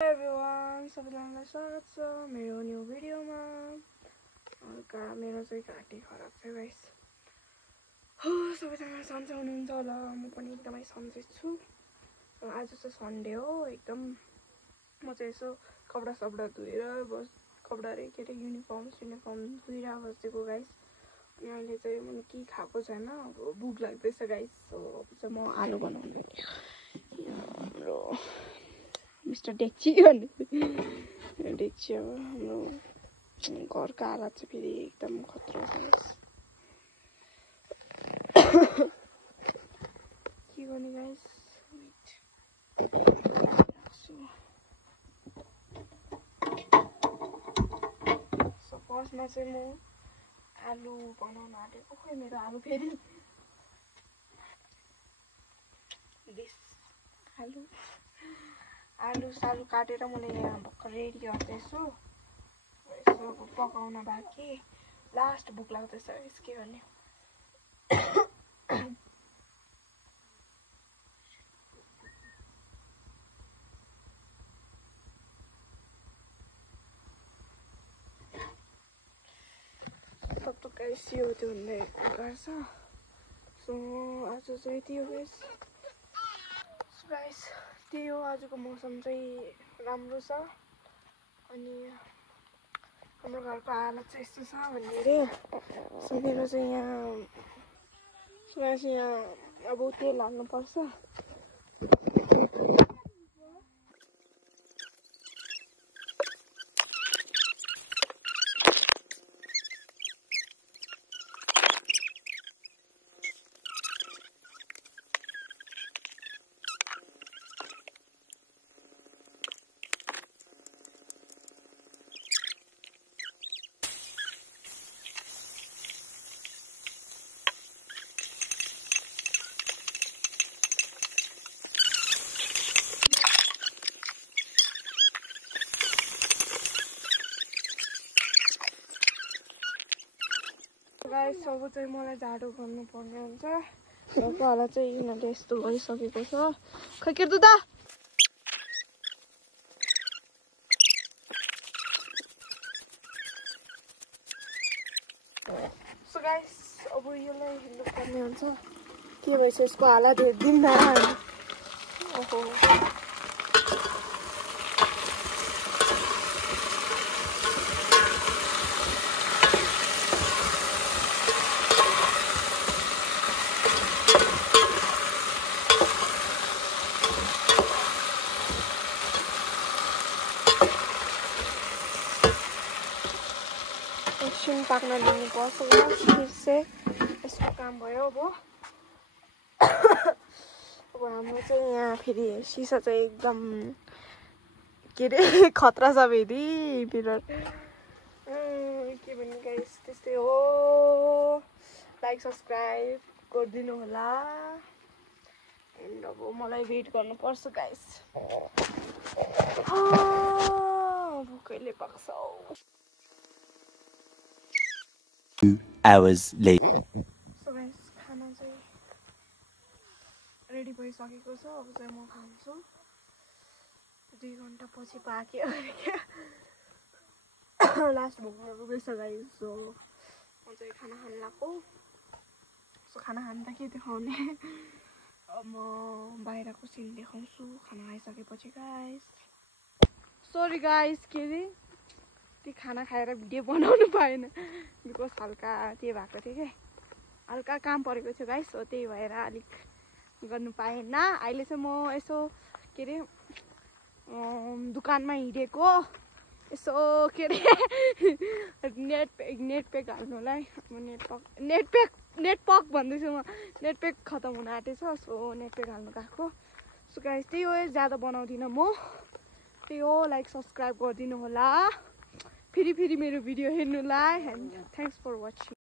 Everyone सबैजनालाई स्वागत छ मेरो न्यू भिडियोमा। हल्का मेरो चाहिँ घाँटी खराब छ गाइस। हो सबैजना सन्चै हुनुहुन्छ होला, म पनि एकदमै सन्चै छु। आज चाहिँ सन्डे हो एकदम। म चाहिँ यसो कपडा धोएर कपडा रे के अरे युनिफर्म धोइरहेको बसेको गाइस। अनि अहिले चाहिँ मैले के खाएको छैन, अब भोक लाग्दैछ गाइस। सो चाहिँ म आलु बनाउँदै हाम्रो मिस्टर डेक्ची भन्ने डेक्ची हो। हाम्रो घरको हालत चाहिँ फेरि एकदम खतरा छ। के गर्ने गाइस, सो फर्स्टमा चाहिँ म आलु बनाउन आँटेको। खोइ मेरो आलु फेरि आलु सालु काटेर मैले यहाँ भर्खर रेडी गर्दैछु। यसो पकाउन बाँकी, लास्ट भोक लाग्दैछ यस के गर्ने। सब गाइस यो त्यो हुँदै गर्छ। सो आज चाहिँ त्यो गाइस त्यही हो। आजको मौसम चाहिँ राम्रो छ। अनि हाम्रो घरको हालत चाहिँ यस्तो छ भन्ने अरे। सकेर चाहिँ यहाँ अब तेल हाल्नुपर्छ। गाइस अब चाहिँ मलाई झाडु गर्नुपर्ने हुन्छ। घरको हालत चाहिँ यिनीहरूले यस्तो गरिसकेको छ। खै के दुदा सो गाइस अब यसलाई हेर्नुपर्ने हुन्छ के भएछ यसको हालत हेरिदिँदा। ओहो एकछिन पाक्न दिनुपर्छ। फिर चाहिँ यसको काम भयो। अब हाम्रो चाहिँ यहाँ फेरि सिसा चाहिँ एकदम के अरे खतरा छ फेरि मिरर। के भन्ने गाइस त्यस्तै हो। लाइक सब्सक्राइब गरिदिनु होला। एन्ड अब मलाई वेट गर्नुपर्छ गाइस। भोकैले पाक्छ। 2 hours later. सो गाइस खाना चाहिँ रेडी भइसकेको छ। अब चाहिँ म खान्छु। 2 घन्टा पछि पाक्यो लास्ट भोक लाग्दैछ गाइस। सो म चाहिँ खाना खान लाग्छु। सो खाना खाँदा के देखाउने, अब म बाहिरको सिन देखाउँछु खाना खाइसकेपछि गाइस। सरी गाइस के अरे त्यो खाना खाएर भिडियो बनाउनु पाएन। बिकज हल्का त्यो भएको थियो क्या, हल्का काम परेको थियो गाइस। हो त्यही भएर अलिक गर्नु पाएन। अहिले चाहिँ म यसो के अरे दोकानमा हिँडेको यसो के अरे नेट प्याक हाल्नुलाई। नेट पक भन्दैछु म, नेट प्याक खतम हुन आँटेछ। सो नेट प्याक हाल्नु गएको। सो गाइस त्यही हो, ज्यादा बनाउँदिनँ म। त्यही हो, लाइक सब्सक्राइब गरिदिनु होला फेरि मेरो भिडियो हेर्नुलाई। And thanks for watching.